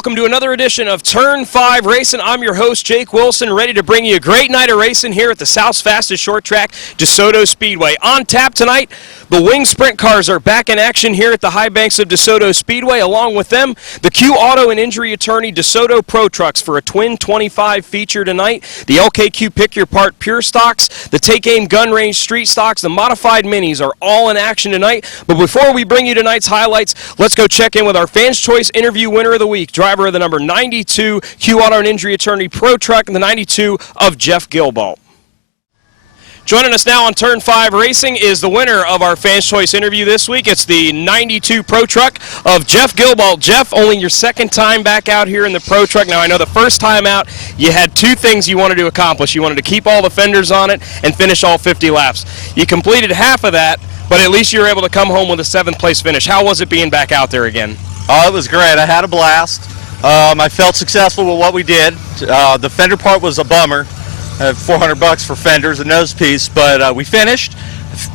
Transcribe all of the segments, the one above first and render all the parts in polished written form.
welcome to another edition of Turn 5 Racing. I'm your host, Jake Wilson, ready to bring you a great night of racing here at the South's fastest short track, Desoto Speedway. On tap tonight, the Wing Sprint cars are back in action here at the high banks of Desoto Speedway. Along with them, the Q Auto and Injury Attorney Desoto Pro Trucks for a Twin 25 feature tonight. The LKQ Pick Your Part Pure Stocks, the Take Aim Gun Range Street Stocks, the Modified Minis are all in action tonight. But before we bring you tonight's highlights, let's go check in with our Fans Choice Interview Winner of the Week, driver of the number 92 Q Auto and Injury Attorney Pro Truck, and the 92 of Jeff Gilbalt. Joining us now on Turn 5 Racing is the winner of our Fans Choice interview this week. It's the 92 Pro Truck of Jeff Gilbalt. Jeff, only your second time back out here in the Pro Truck. Now, I know the first time out, you had two things you wanted to accomplish. You wanted to keep all the fenders on it and finish all 50 laps. You completed half of that, but at least you were able to come home with a 7th place finish. How was it being back out there again? Oh, it was great. I had a blast. I felt successful with what we did. The fender part was a bummer. $400 for fenders, a nose piece, but we finished.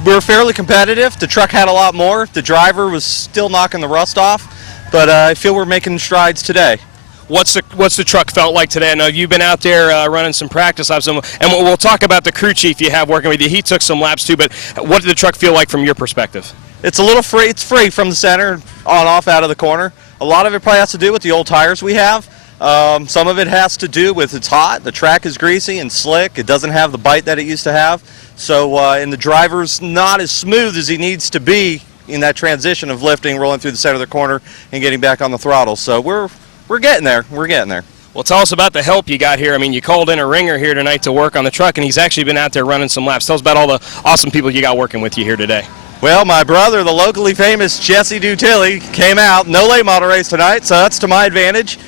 We were fairly competitive. The truck had a lot more. The driver was still knocking the rust off, but I feel we're making strides today. What's the truck felt like today? I know you've been out there running some practice laps, and we'll talk about the crew chief you have working with you. He took some laps too, but what did the truck feel like from your perspective? It's a little free. It's free from the center, on, off, out of the corner. A lot of it probably has to do with the old tires we have. Some of it has to do with it's hot, the track is greasy and slick, it doesn't have the bite that it used to have, so and the driver's not as smooth as he needs to be in that transition of lifting, rolling through the center of the corner and getting back on the throttle. So we're getting there. Well, tell us about the help you got here. I mean, you called in a ringer here tonight to work on the truck, and he's actually been out there running some laps. Tell us about all the awesome people you got working with you here today. Well, my brother, the locally famous Jesse Dutilli, came out. No late model race tonight, so that's to my advantage.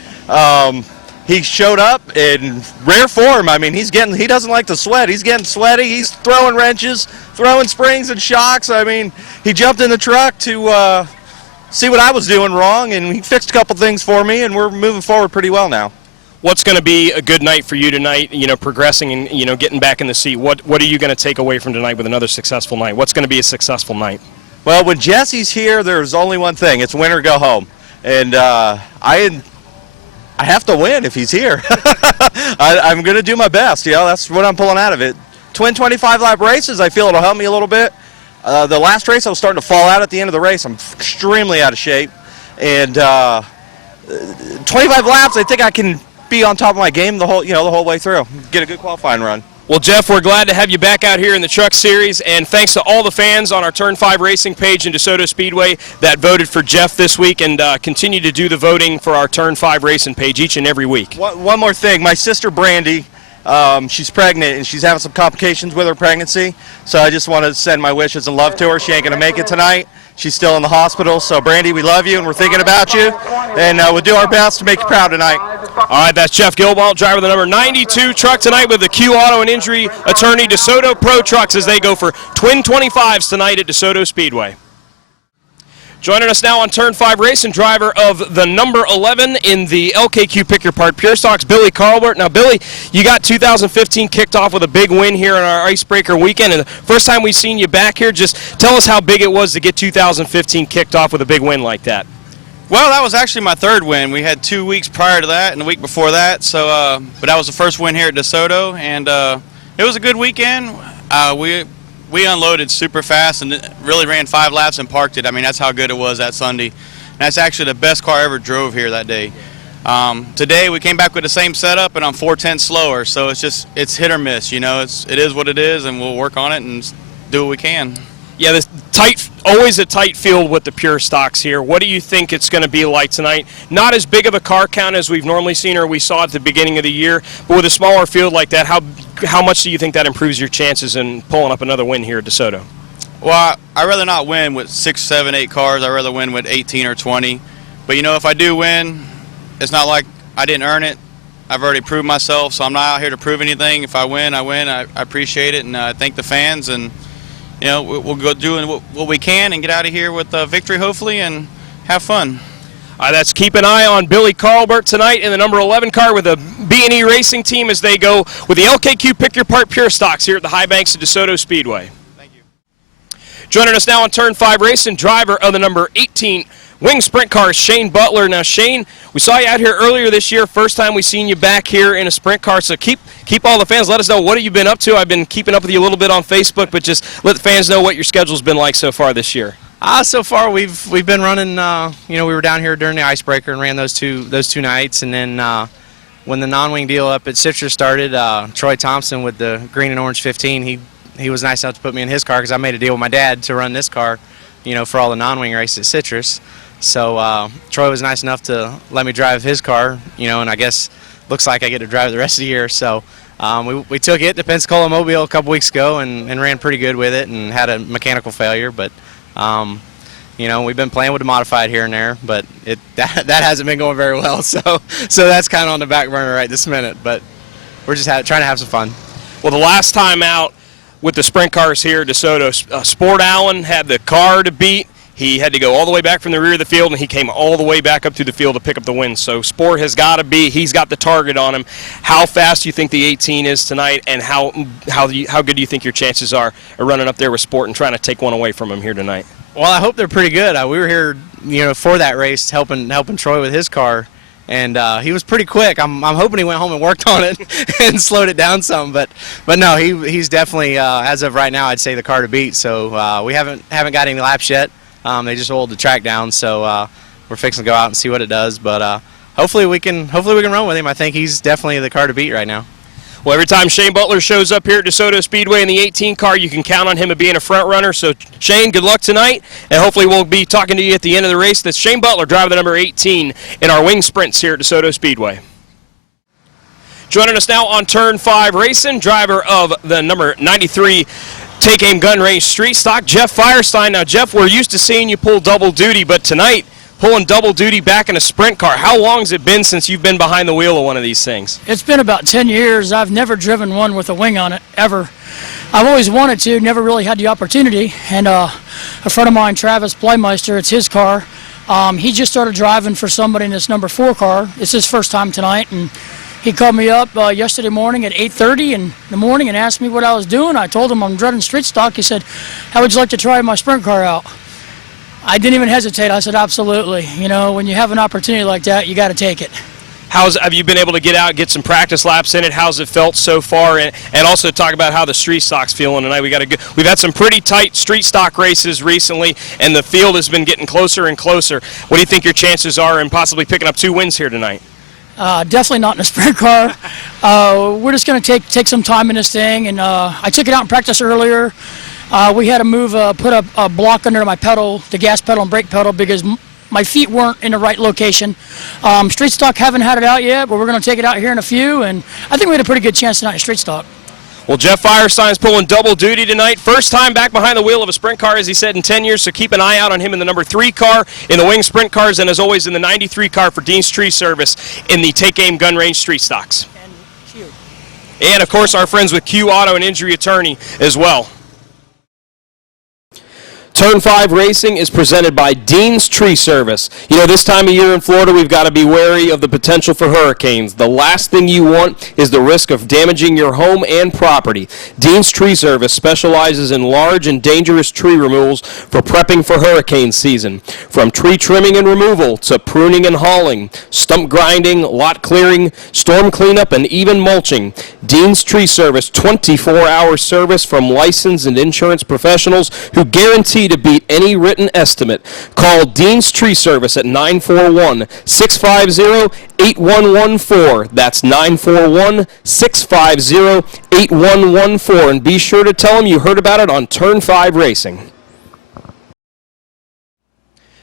He showed up in rare form. I mean, he doesn't like to sweat. He's getting sweaty. He's throwing wrenches, throwing springs and shocks. I mean, he jumped in the truck to see what I was doing wrong, and he fixed a couple things for me, and we're moving forward pretty well now. What's going to be a good night for you tonight, progressing and, getting back in the seat? What are you going to take away from tonight with another successful night? What's going to be a successful night? Well, when Jesse's here, there's only one thing. It's win or go home. And I have to win if he's here. I'm going to do my best. That's what I'm pulling out of it. Twin 25-lap races, I feel it'll help me a little bit. The last race, I was starting to fall out at the end of the race. I'm extremely out of shape. And 25 laps, I think I can be on top of my game the whole way through. Get a good qualifying run. Well, Jeff, we're glad to have you back out here in the Truck Series, and thanks to all the fans on our Turn 5 Racing page in Desoto Speedway that voted for Jeff this week, and continue to do the voting for our Turn 5 Racing page each and every week. One more thing. My sister, Brandy, she's pregnant, and she's having some complications with her pregnancy, so I just want to send my wishes and love to her. She ain't going to make it tonight. She's still in the hospital, so Brandy, we love you, and we're thinking about you, and we'll do our best to make you proud tonight. All right, that's Jeff Gilbalt, driver of the number 92 truck tonight with the Q Auto and Injury Attorney Desoto Pro Trucks as they go for Twin 25s tonight at Desoto Speedway. Joining us now on Turn 5 Racing, driver of the number 11 in the LKQ Pick Your Part Pure Stocks, Billy Carlbert. Now, Billy, you got 2015 kicked off with a big win here in our Icebreaker weekend, and the first time we've seen you back here, just tell us how big it was to get 2015 kicked off with a big win like that. Well, that was actually my third win. We had 2 weeks prior to that and the week before that, so but that was the first win here at Desoto, and it was a good weekend. We unloaded super fast and really ran 5 laps and parked it. I mean, that's how good it was that Sunday. And that's actually the best car I ever drove here that day. Today we came back with the same setup and I'm 4/10 slower, so it's hit or miss. It is what it is, and we'll work on it and do what we can. Yeah, this always a tight field with the pure stocks here. What do you think it's going to be like tonight? Not as big of a car count as we've normally seen or we saw at the beginning of the year, but with a smaller field like that, how much do you think that improves your chances in pulling up another win here at Desoto? Well, I'd rather not win with 6, 7, 8 cars. I'd rather win with 18 or 20. But if I do win, it's not like I didn't earn it. I've already proved myself, so I'm not out here to prove anything. If I win, I win. I appreciate it, and I thank the fans, and we'll go doing what we can and get out of here with a victory, hopefully, and have fun. That's keep an eye on Billy Carlbert tonight in the number 11 car with the B&E Racing team as they go with the LKQ Pick Your Part Pure Stocks here at the high banks of Desoto Speedway. Thank you. Joining us now on Turn 5 Racing, driver of the number 18 Wing Sprint Cars, Shane Butler. Now, Shane, we saw you out here earlier this year. First time we seen you back here in a sprint car. So keep all the fans. Let us know, what have you been up to? I've been keeping up with you a little bit on Facebook, but just let the fans know what your schedule's been like so far this year. So far we've been running. We were down here during the icebreaker and ran those two nights, and then when the non-wing deal up at Citrus started, Troy Thompson with the green and orange 15, he was nice enough to put me in his car because I made a deal with my dad to run this car, for all the non-wing races at Citrus. So Troy was nice enough to let me drive his car, and I guess looks like I get to drive the rest of the year. So we took it to Pensacola Mobile a couple weeks ago and ran pretty good with it and had a mechanical failure, but we've been playing with the modified here and there, but that hasn't been going very well. So that's kind of on the back burner right this minute, but we're just trying to have some fun. Well, the last time out with the sprint cars here at DeSoto, Sport Allen had the car to beat. He had to go all the way back from the rear of the field, and he came all the way back up to the field to pick up the win. So Sport has got to be, he's got the target on him. How fast do you think the 18 is tonight, and how good do you think your chances are of running up there with Sport and trying to take one away from him here tonight? Well, I hope they're pretty good. We were here, for that race, helping Troy with his car, and he was pretty quick. I'm hoping he went home and worked on it and slowed it down some, but no, he's definitely, as of right now, I'd say the car to beat. So we haven't got any laps yet. They just oiled the track down, so we're fixing to go out and see what it does. But hopefully we can run with him. I think he's definitely the car to beat right now. Well, every time Shane Butler shows up here at DeSoto Speedway in the 18 car, you can count on him being a front runner. So, Shane, good luck tonight, and hopefully we'll be talking to you at the end of the race. That's Shane Butler, driver the number 18 in our wing sprints here at DeSoto Speedway. Joining us now on Turn 5 Racing, driver of the number 93 Take Aim Gun Range Street Stock, Jeff Firestein. Now, Jeff, we're used to seeing you pull double duty, but tonight, pulling double duty back in a sprint car. How long has it been since you've been behind the wheel of one of these things? It's been about 10 years. I've never driven one with a wing on it, ever. I've always wanted to, never really had the opportunity. And a friend of mine, Travis Bleimeister, it's his car. He just started driving for somebody in this number 4 car. It's his first time tonight, and he called me up yesterday morning at 8:30 in the morning and asked me what I was doing. I told him I'm dreading street stock. He said, "How would you like to try my sprint car out?" I didn't even hesitate. I said, absolutely. When you have an opportunity like that, you got to take it. Have you been able to get out, get some practice laps in it? How's it felt so far? And also talk about how the street stock's feeling tonight. We've had some pretty tight street stock races recently, and the field has been getting closer and closer. What do you think your chances are in possibly picking up 2 wins here tonight? Definitely not in a sprint car. We're just going to take some time in this thing, and I took it out in practice earlier. We had to put a block under my pedal, the gas pedal and brake pedal, because my feet weren't in the right location. Street stock haven't had it out yet, but we're going to take it out here in a few, and I think we had a pretty good chance tonight in street stock. Well, Jeff Firestein's pulling double duty tonight. First time back behind the wheel of a sprint car, as he said, in 10 years, so keep an eye out on him in the number 3 car, in the wing sprint cars, and as always in the 93 car for Dean's Tree Service in the Take Aim Gun Range Street Stocks. And, of course, our friends with Q Auto and Injury Attorney as well. Turn 5 Racing is presented by Dean's Tree Service. This time of year in Florida, we've got to be wary of the potential for hurricanes. The last thing you want is the risk of damaging your home and property. Dean's Tree Service specializes in large and dangerous tree removals for prepping for hurricane season. From tree trimming and removal to pruning and hauling, stump grinding, lot clearing, storm cleanup, and even mulching. Dean's Tree Service, 24-hour service from licensed and insurance professionals who guarantee to beat any written estimate. Call Dean's Tree Service at 941-650-8114. That's 941-650-8114. And be sure to tell them you heard about it on Turn 5 Racing.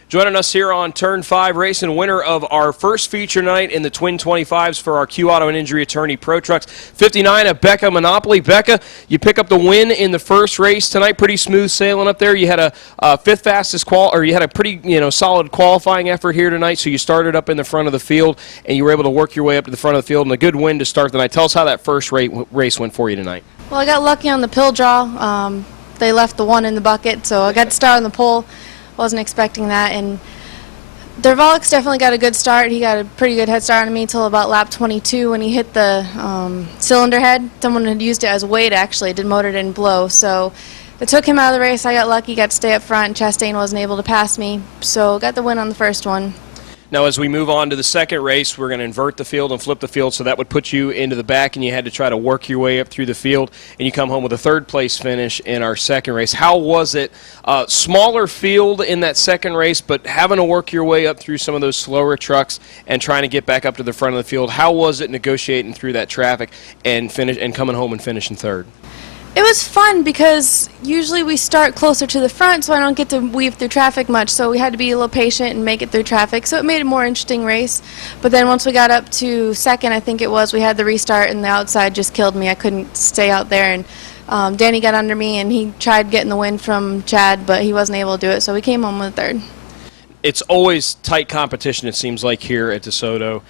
Joining us here on Turn 5 Racing, winner of our first feature night in the Twin 25s for our Q Auto and Injury Attorney Pro Trucks, 59 at Becca Monopoly. Becca, you pick up the win in the first race tonight. Pretty smooth sailing up there. You had a fifth fastest you had a pretty solid qualifying effort here tonight. So you started up in the front of the field and you were able to work your way up to the front of the field and a good win to start the night. Tell us how that first race went for you tonight. Well, I got lucky on the pill draw. They left the 1 in the bucket, so I got to start on the pole. Wasn't expecting that, and Dervalik's definitely got a good start. He got a pretty good head start on me until about lap 22 when he hit the cylinder head. Someone had used it as weight, actually. The motor didn't blow, so it took him out of the race. I got lucky, got to stay up front. Chastain wasn't able to pass me, so got the win on the first one. Now, as we move on to the second race, we're going to invert the field and flip the field, so that would put you into the back, and you had to try to work your way up through the field, and you come home with a third-place finish in our second race. How was it? Smaller field in that second race, but having to work your way up through some of those slower trucks and trying to get back up to the front of the field. How was it negotiating through that traffic and coming home and finishing third? It was fun because usually we start closer to the front, so I don't get to weave through traffic much, so we had to be a little patient and make it through traffic, so it made a more interesting race. But then once we got up to second, I think it was, we had the restart, and the outside just killed me. I couldn't stay out there, and Danny got under me, and he tried getting the win from Chad, but he wasn't able to do it, so we came home with third. It's always tight competition, it seems like, here at DeSoto.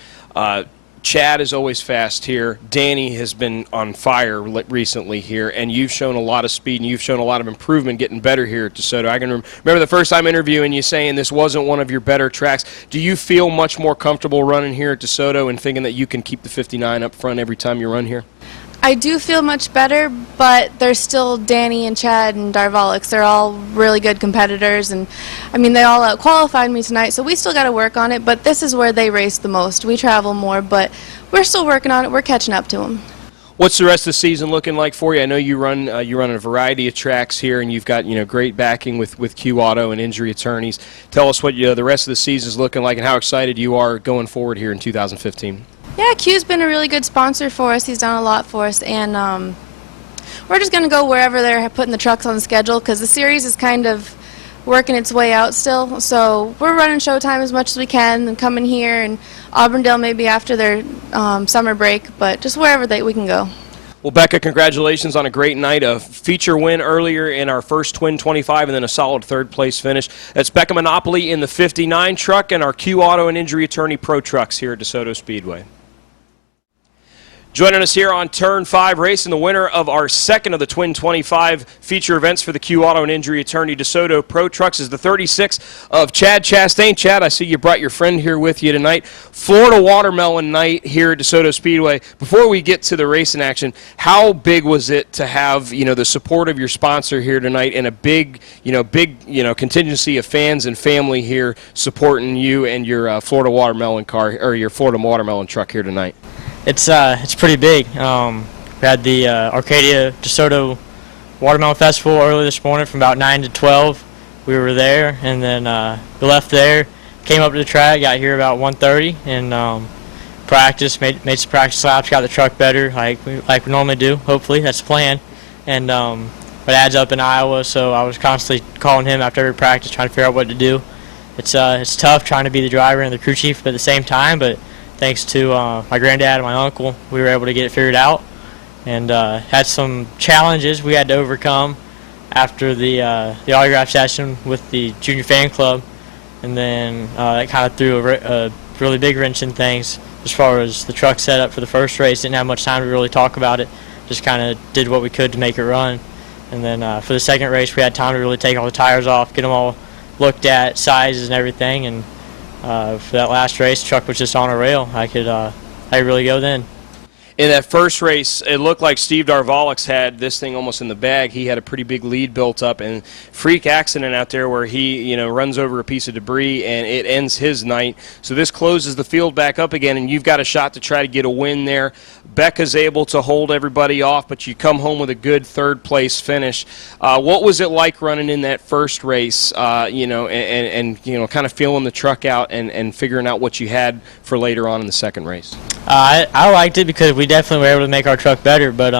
Chad is always fast here. Danny has been on fire recently here, and you've shown a lot of speed, and you've shown a lot of improvement getting better here at DeSoto. I can remember the first time interviewing you saying this wasn't one of your better tracks. Do you feel much more comfortable running here at DeSoto and thinking that you can keep the 59 up front every time you run here? I do feel much better, but there's still Danny and Chad and Darvalix. They're all really good competitors, and I mean, they all out-qualified me tonight, so we still got to work on it, but this is where they race the most. We travel more, but we're still working on it. We're catching up to them. What's the rest of the season looking like for you? I know you run a variety of tracks here, and you've got great backing with Q Auto and injury attorneys. Tell us what the rest of the season is looking like and how excited you are going forward here in 2015. Yeah, Q's been a really good sponsor for us. He's done a lot for us, and we're just going to go wherever they're putting the trucks on the schedule because the series is kind of working its way out still. So we're running Showtime as much as we can and coming here, and Auburndale maybe after their summer break, but just wherever we can go. Well, Becca, congratulations on a great night. A feature win earlier in our first Twin 25 and then a solid third-place finish. That's Becca Monopoly in the 59 truck and our Q Auto and Injury Attorney Pro Trucks here at DeSoto Speedway. Joining us here on Turn 5 race and the winner of our second of the Twin 25 feature events for the Q Auto and Injury Attorney DeSoto Pro Trucks is the 36 of Chad Chastain. Chad, I see you brought your friend here with you tonight. Florida Watermelon Night here at DeSoto Speedway. Before we get to the racing action, how big was it to have the support of your sponsor here tonight and a big contingency of fans and family here supporting you and your Florida Watermelon car or your Florida Watermelon truck here tonight? It's pretty big. We had the Arcadia DeSoto Watermelon Festival early this morning from about 9 to 12. We were there, and then we left there, came up to the track, got here about 1:30, and practiced, made some practice laps, got the truck better like we normally do. Hopefully, that's the plan. And my dad's up in Iowa, so I was constantly calling him after every practice, trying to figure out what to do. It's tough trying to be the driver and the crew chief at the same time, but thanks to my granddad and my uncle, we were able to get it figured out, and had some challenges we had to overcome after the autograph session with the junior fan club, and then that kind of threw a really big wrench in things as far as the truck setup for the first race. Didn't have much time to really talk about it, just kind of did what we could to make it run. And then for the second race, we had time to really take all the tires off, get them all looked at, sizes and everything, and for that last race, the truck was just on a rail. I could really go then. In that first race, it looked like Steve Darvalix had this thing almost in the bag. He had a pretty big lead built up, and freak accident out there where he, runs over a piece of debris, and it ends his night. So this closes the field back up again, and you've got a shot to try to get a win there. Becca's able to hold everybody off, but you come home with a good third-place finish. What was it like running in that first race, and kind of feeling the truck out and figuring out what you had for later on in the second race? I liked it because we definitely were able to make our truck better, but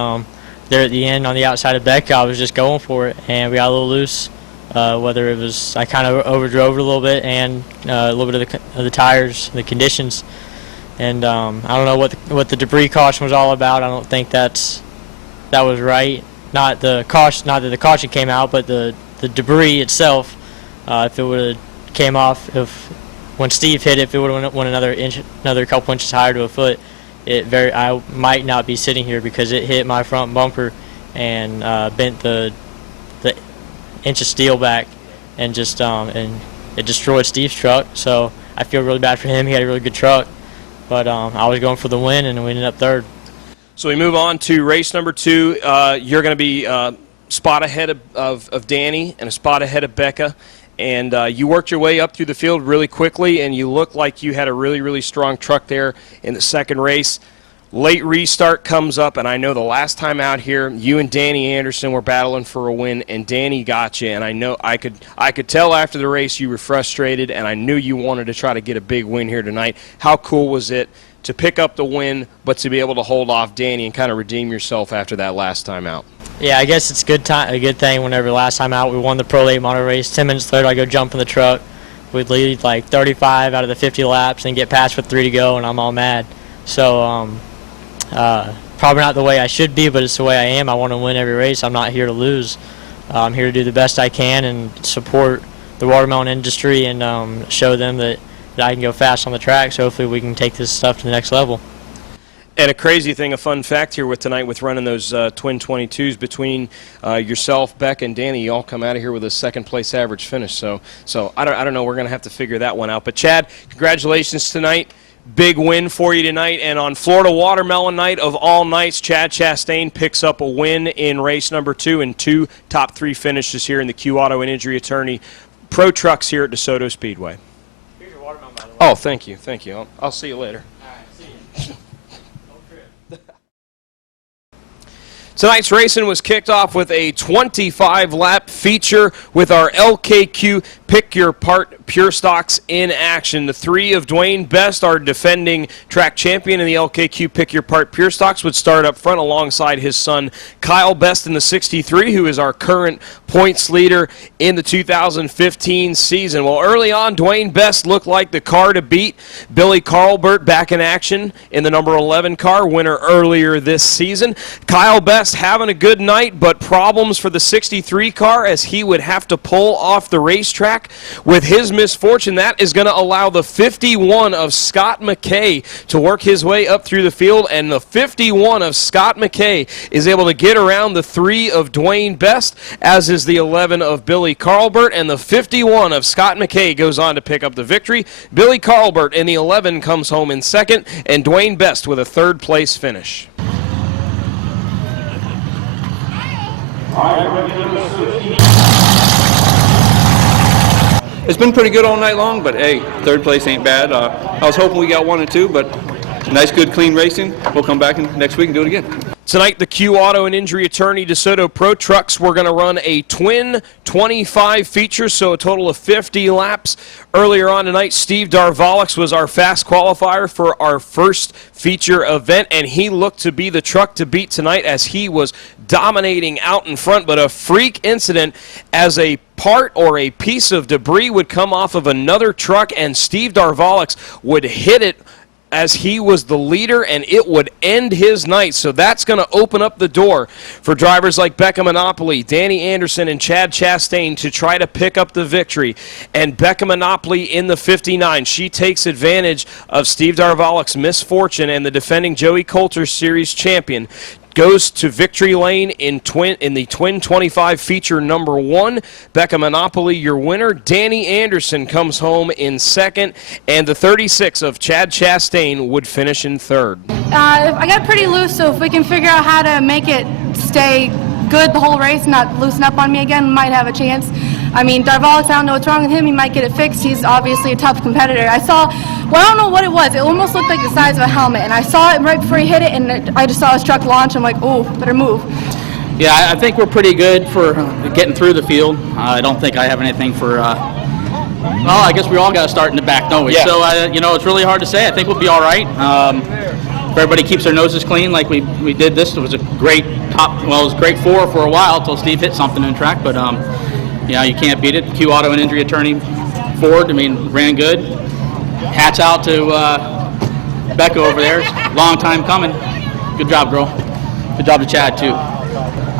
there at the end on the outside of Becca, I was just going for it, and we got a little loose. Whether it was I kind of overdrove it a little bit, and a little bit of the tires, the conditions, and I don't know what the debris caution was all about. I don't think that was right. Not that the caution came out, but the debris itself. If it would have came off, when Steve hit it, if it would have went another couple inches higher to a foot, I might not be sitting here because it hit my front bumper and bent the inch of steel back, and just and it destroyed Steve's truck. So I feel really bad for him. He had a really good truck, but I was going for the win, and we ended up third. So we move on to race number 2. You're going to be spot ahead of Danny and a spot ahead of Becca. And you worked your way up through the field really quickly, and you looked like you had a really, really strong truck there in the second race. Late restart comes up, and I know the last time out here, you and Danny Anderson were battling for a win, and Danny got you. And I know I could tell after the race you were frustrated, and I knew you wanted to try to get a big win here tonight. How cool was it to pick up the win, but to be able to hold off Danny and kind of redeem yourself after that last time out? Yeah, I guess it's a good thing whenever last time out we won the Pro Late Model race. 10 minutes later, I go jump in the truck. We'd lead like 35 out of the 50 laps and get past with 3 to go, and I'm all mad. So, probably not the way I should be, but it's the way I am. I want to win every race. I'm not here to lose. I'm here to do the best I can and support the watermelon industry and show them that I can go fast on the track. So hopefully we can take this stuff to the next level. And a crazy thing, a fun fact here with tonight with running those twin 22s between yourself, Beck, and Danny, you all come out of here with a second-place average finish. So I don't know. We're going to have to figure that one out. But, Chad, congratulations tonight. Big win for you tonight. And on Florida Watermelon Night of all nights, Chad Chastain picks up a win in race number 2 and 2 top 3 finishes here in the Q Auto and Injury Attorney Pro Trucks here at DeSoto Speedway. Here's your watermelon, by the way. Oh, thank you. Thank you. I'll see you later. All right, see you. Tonight's racing was kicked off with a 25-lap feature with our LKQ Pick Your Part Pure Stocks in action. The 3 of Dwayne Best, our defending track champion in the LKQ Pick Your Part Pure Stocks, would start up front alongside his son Kyle Best in the 63, who is our current points leader in the 2015 season. Well, early on, Dwayne Best looked like the car to beat. Billy Carlbert back in action in the number 11 car, winner earlier this season. Kyle Best having a good night, but problems for the 63 car as he would have to pull off the racetrack. With his misfortune, that is going to allow the 51 of Scott McKay to work his way up through the field, and the 51 of Scott McKay is able to get around the 3 of Dwayne Best, as is the 11 of Billy Carlbert, and the 51 of Scott McKay goes on to pick up the victory. Billy Carlbert in the 11 comes home in second, and Dwayne Best with a third-place finish. It's been pretty good all night long, but hey, third place ain't bad. I was hoping we got 1 and 2, but nice, good, clean racing. We'll come back next week and do it again. Tonight, the Q Auto and Injury Attorney DeSoto Pro Trucks, we're going to run a twin 25 feature, so a total of 50 laps. Earlier on tonight, Steve Darvalix was our fast qualifier for our first feature event, and he looked to be the truck to beat tonight as he was dominating out in front. But a freak incident as a part or a piece of debris would come off of another truck, and Steve Darvalix would hit it as he was the leader, and it would end his night. So that's going to open up the door for drivers like Becca Monopoly, Danny Anderson, and Chad Chastain to try to pick up the victory. And Becca Monopoly in the 59, she takes advantage of Steve Darvalik's misfortune, and the defending Joey Coulter Series champion goes to victory lane in the twin 25 feature number 1. Becca Monopoly, your winner. Danny Anderson comes home in second, and the 36 of Chad Chastain would finish in third. I got pretty loose, so if we can figure out how to make it stay good the whole race, not loosen up on me again, we might have a chance. I mean, Darvalix, I don't know what's wrong with him. He might get it fixed. He's obviously a tough competitor. I don't know what it was. It almost looked like the size of a helmet, and I saw it right before he hit it, and I just saw his truck launch. I'm like, oh, better move. Yeah, I think we're pretty good for getting through the field. I don't think I have anything for, well, I guess we all got to start in the back, don't we? Yeah. So, it's really hard to say. I think we'll be all right. If everybody keeps their noses clean like we did this, it was a great it was great for a while until Steve hit something in the track, but you can't beat it. Q Auto and Injury Attorney Ford, ran good. Hats out to Becca over there. Long time coming. Good job, girl. Good job to Chad, too.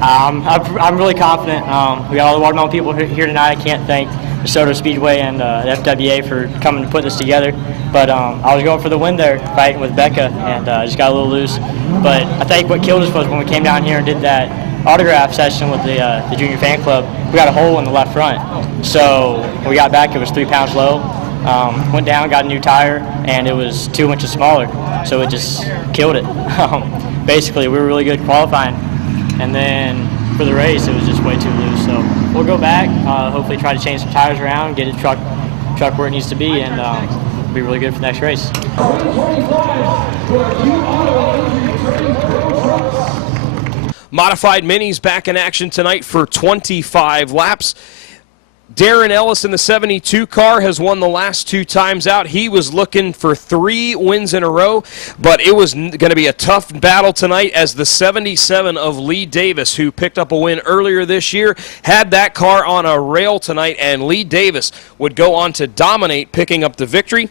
I'm really confident. We got all the watermelon people here tonight. I can't thank Desoto Speedway and the FWA for coming to put this together. But I was going for the win there, fighting with Becca, and just got a little loose. But I think what killed us was when we came down here and did that autograph session with the junior fan club, we got a hole in the left front. So when we got back, it was 3 pounds low. Went down, got a new tire, and it was 2 inches smaller. So it just killed it. Basically, we were really good qualifying. And then for the race, it was just way too loose. So we'll go back, hopefully try to change some tires around, get the truck where it needs to be, and be really good for the next race. Modified Minis back in action tonight for 25 laps. Darren Ellis in the 72 car has won the last 2 times out. He was looking for 3 wins in a row, but it was going to be a tough battle tonight as the 77 of Lee Davis, who picked up a win earlier this year, had that car on a rail tonight, and Lee Davis would go on to dominate, picking up the victory.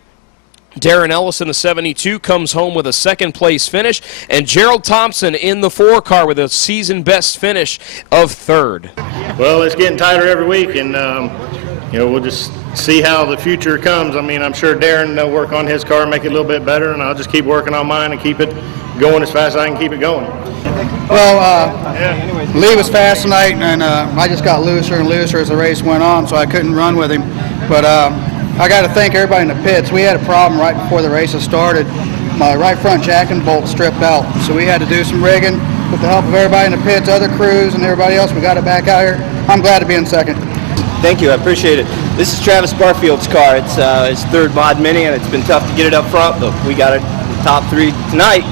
Darren Ellis in the 72 comes home with a second-place finish, and Gerald Thompson in the 4 car with a season-best finish of 3rd. Well, it's getting tighter every week, and we'll just see how the future comes. I mean, I'm sure Darren will work on his car, make it a little bit better, and I'll just keep working on mine and keep it going as fast as I can keep it going. Well, Lee was fast tonight, and I just got looser and looser as the race went on, so I couldn't run with him. But I got to thank everybody in the pits. We had a problem right before the race started. My right front jacking bolt stripped out, so we had to do some rigging with the help of everybody in the pits, other crews, and everybody else. We got it back out here. I'm glad to be in second. Thank you, I appreciate it. This is Travis Barfield's car. It's his 3rd mod mini, and it's been tough to get it up front, but we got it in the top 3 tonight.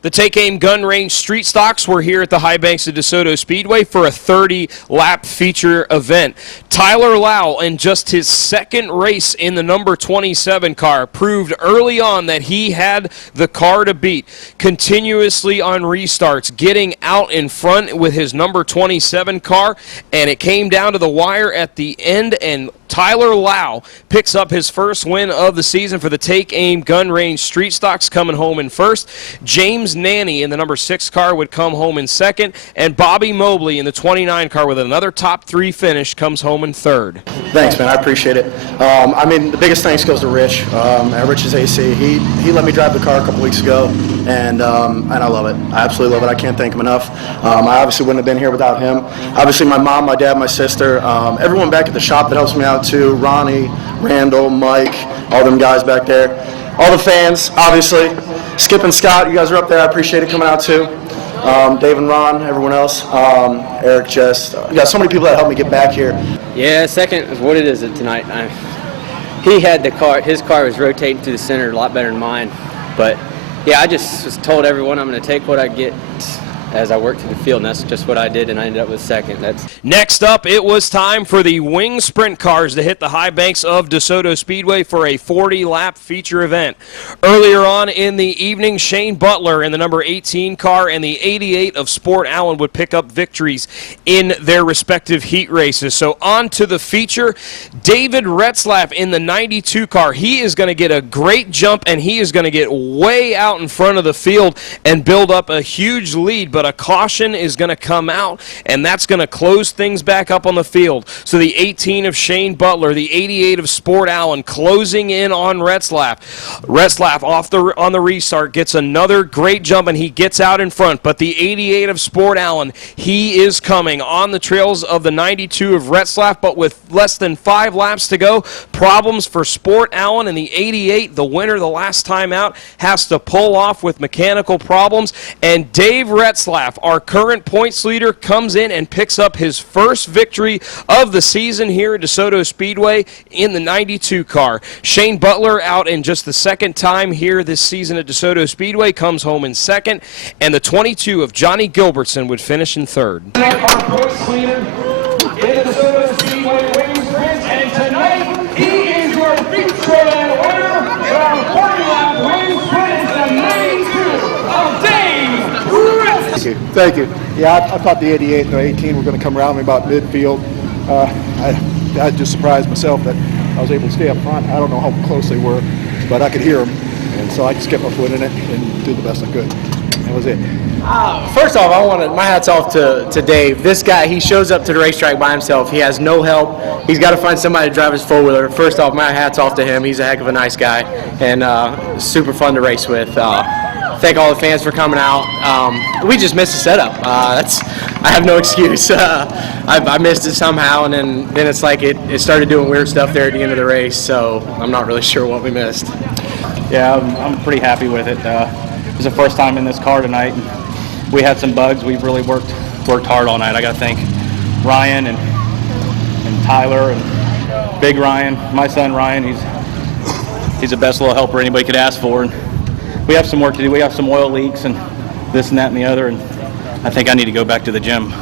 The Take Aim Gun Range Street Stocks were here at the high banks of DeSoto Speedway for a 30-lap feature event. Tyler Lau, in just his 2nd race in the number 27 car, proved early on that he had the car to beat. Continuously on restarts, getting out in front with his number 27 car, and it came down to the wire at the end, and Tyler Lau picks up his first win of the season for the Take Aim Gun Range Street Stocks, coming home in 1st. James Nanny in the number 6 car would come home in 2nd, and Bobby Mobley in the 29 car with another top 3 finish comes home in 3rd. Thanks, man. I appreciate it. The biggest thanks goes to Rich at Rich's AC. He let me drive the car a couple weeks ago, and I love it. I absolutely love it. I can't thank him enough. I obviously wouldn't have been here without him. Obviously, my mom, my dad, my sister, everyone back at the shop that helps me out too. Ronnie, Randall, Mike, all them guys back there. All the fans, obviously. Skip and Scott, you guys are up there. I appreciate it coming out too. Dave and Ron, everyone else. Eric, Jess. You got so many people that helped me get back here. Yeah, second is what it is tonight. He had the car, his car was rotating through the center a lot better than mine. But yeah, I just was told everyone I'm going to take what I get as I worked through the field, and that's just what I did, and I ended up with 2nd. Next up, it was time for the Wing Sprint cars to hit the high banks of DeSoto Speedway for a 40-lap feature event. Earlier on in the evening, Shane Butler in the number 18 car and the 88 of Sport Allen would pick up victories in their respective heat races. So on to the feature, David Retzlaff in the 92 car. He is going to get a great jump, and he is going to get way out in front of the field and build up a huge lead, but a caution is going to come out, and that's going to close things back up on the field. So the 18 of Shane Butler, the 88 of Sport Allen closing in on Retzlaff. Retzlaff on the restart gets another great jump, and he gets out in front, but the 88 of Sport Allen, he is coming on the trails of the 92 of Retzlaff, but with less than 5 laps to go, problems for Sport Allen, and the 88, the winner the last time out, has to pull off with mechanical problems, and Dave Retzlaff, our current points leader, comes in and picks up his first victory of the season here at DeSoto Speedway in the 92 car. Shane Butler, out in just the 2nd time here this season at DeSoto Speedway, comes home in 2nd, and the 22 of Johnny Gilbertson would finish in 3rd. Our points leader in the DeSoto Speedway Wing Sprint, and tonight he is your feature winner for our 40-lap Wing Sprint, the 92 of Dave Retzlaff. Thank you. Yeah, I thought the 88 and the 18 were going to come around me about midfield. I just surprised myself that I was able to stay up front. I don't know how close they were, but I could hear them, and so I could skip my foot in it and do the best I could. That was it. First off, my hat's off to Dave. This guy, he shows up to the racetrack by himself. He has no help. He's got to find somebody to drive his four-wheeler. First off, my hat's off to him. He's a heck of a nice guy, and super fun to race with. Thank all the fans for coming out. We just missed the setup. I have no excuse. I missed it somehow, and then it's like it started doing weird stuff there at the end of the race, so I'm not really sure what we missed. Yeah, I'm pretty happy with it. It was the first time in this car tonight. And we had some bugs. We've really worked worked hard all night. I got to thank Ryan and Tyler and Big Ryan, my son Ryan. He's the best little helper anybody could ask for. And we have some work to do. We have some oil leaks and this and that and the other, and I think I need to go back to the gym.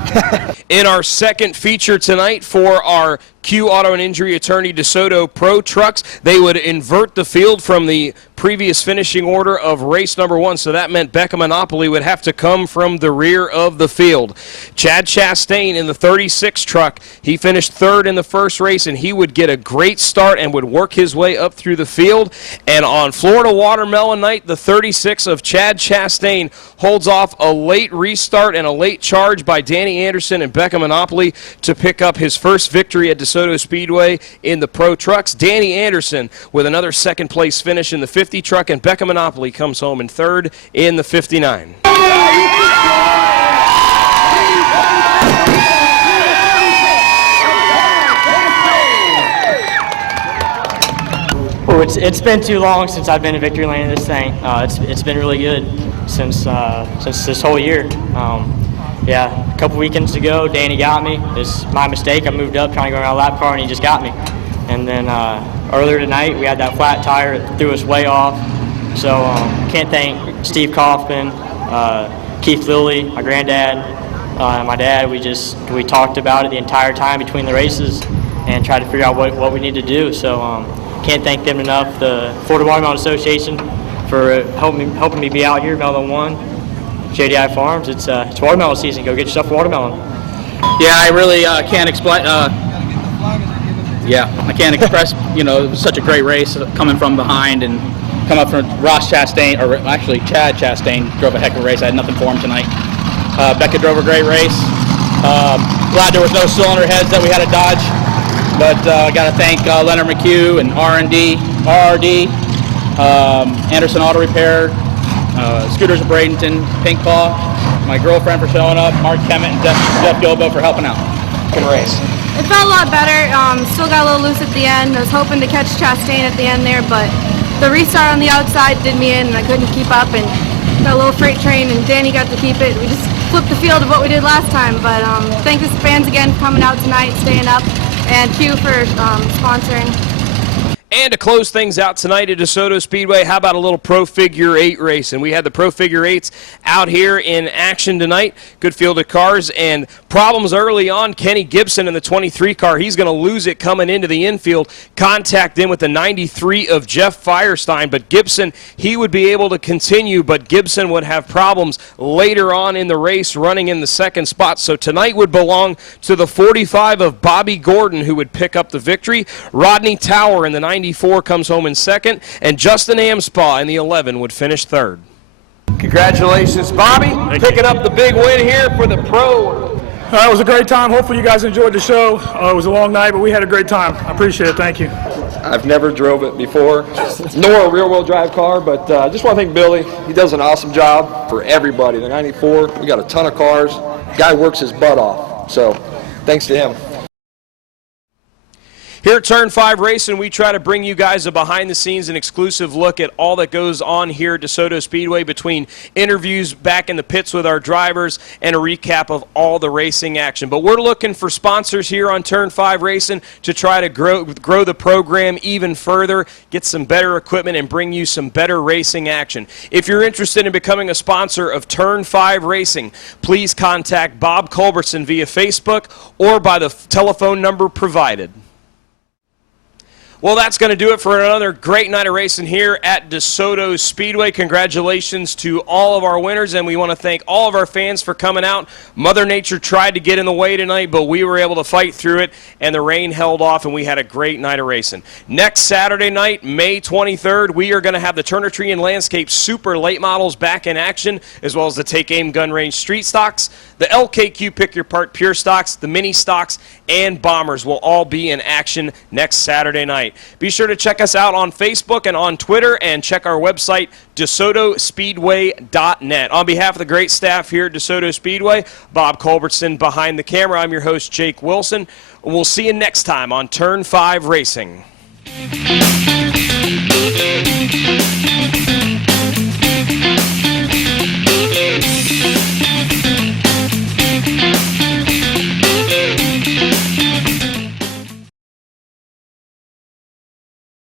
In our second feature tonight for our Q Auto and Injury Attorney DeSoto Pro Trucks, they would invert the field from the previous finishing order of race number 1, so that meant Becca Monopoly would have to come from the rear of the field. Chad Chastain in the 36 truck, he finished 3rd in the first race, and he would get a great start and would work his way up through the field. And on Florida Watermelon night, the 36 of Chad Chastain holds off a late restart and a late charge by Danny Anderson and Becca Monopoly to pick up his first victory at DeSoto Speedway in the Pro Trucks. Danny Anderson with another second-place finish in the 50 truck, and Becca Monopoly comes home in 3rd in the 59. Oh, it's been too long since I've been in victory lane in this thing. It's been really good since this whole year. Yeah, a couple weekends ago, Danny got me. It's my mistake. I moved up trying to go around a lap car, and he just got me. And then earlier tonight, we had that flat tire that threw us way off. So can't thank Steve Kaufman, Keith Lilly, my granddad, and my dad. We talked about it the entire time between the races and tried to figure out what we need to do. So can't thank them enough. The Florida Watermelon Association for helping me be out here, Melon 1. JDI Farms, it's watermelon season. Go get yourself a watermelon. Yeah, I really can't explain. I can't express. It was such a great race coming from behind and come up from Ross Chastain, or actually Chad Chastain drove a heck of a race. I had nothing for him tonight. Becca drove a great race. Glad there was no cylinder heads that we had to dodge, but I got to thank Leonard McHugh and RRD, Anderson Auto Repair, Scooters of Bradenton, Pink Paw, my girlfriend for showing up, Mark Kemet and Jeff Gilbo for helping out. Good race. It felt a lot better. Still got a little loose at the end. I was hoping to catch Chastain at the end there, but the restart on the outside did me in, and I couldn't keep up. And got a little freight train, and Danny got to keep it. We just flipped the field of what we did last time. But thank the fans again for coming out tonight, staying up, and Q for sponsoring. And to close things out tonight at DeSoto Speedway, how about a little Pro Figure 8 race? And we had the Pro Figure 8s out here in action tonight. Good field of cars and problems early on. Kenny Gibson in the 23 car, he's going to lose it coming into the infield. Contact in with the 93 of Jeff Firestein. But Gibson, he would be able to continue, but Gibson would have problems later on in the race running in the second spot. So tonight would belong to the 45 of Bobby Gordon, who would pick up the victory. Rodney Tower in the 94 comes home in second, and Justin Amspaugh in the 11 would finish third. Congratulations, Bobby, picking up the big win here for the Pro. It was a great time. Hopefully you guys enjoyed the show. It was a long night, but we had a great time. I appreciate it. Thank you. I've never drove it before, nor a rear-wheel drive car, but I just want to thank Billy. He does an awesome job for everybody. The 94, we got a ton of cars. Guy works his butt off, so thanks to him. Here at Turn 5 Racing, we try to bring you guys a behind-the-scenes and exclusive look at all that goes on here at DeSoto Speedway, between interviews back in the pits with our drivers and a recap of all the racing action. But we're looking for sponsors here on Turn 5 Racing to try to grow the program even further, get some better equipment, and bring you some better racing action. If you're interested in becoming a sponsor of Turn 5 Racing, please contact Bob Culbertson via Facebook or by the telephone number provided. Well, that's going to do it for another great night of racing here at DeSoto Speedway. Congratulations to all of our winners, and we want to thank all of our fans for coming out. Mother Nature tried to get in the way tonight, but we were able to fight through it, and the rain held off, and we had a great night of racing. Next Saturday night, May 23rd, we are going to have the Turner Tree and Landscape Super Late Models back in action, as well as the Take Aim Gun Range Street Stocks. The LKQ Pick Your Part Pure Stocks, the Mini Stocks, and Bombers will all be in action next Saturday night. Be sure to check us out on Facebook and on Twitter, and check our website, DeSotoSpeedway.net. On behalf of the great staff here at DeSoto Speedway, Bob Culbertson behind the camera, I'm your host, Jake Wilson. We'll see you next time on Turn 5 Racing.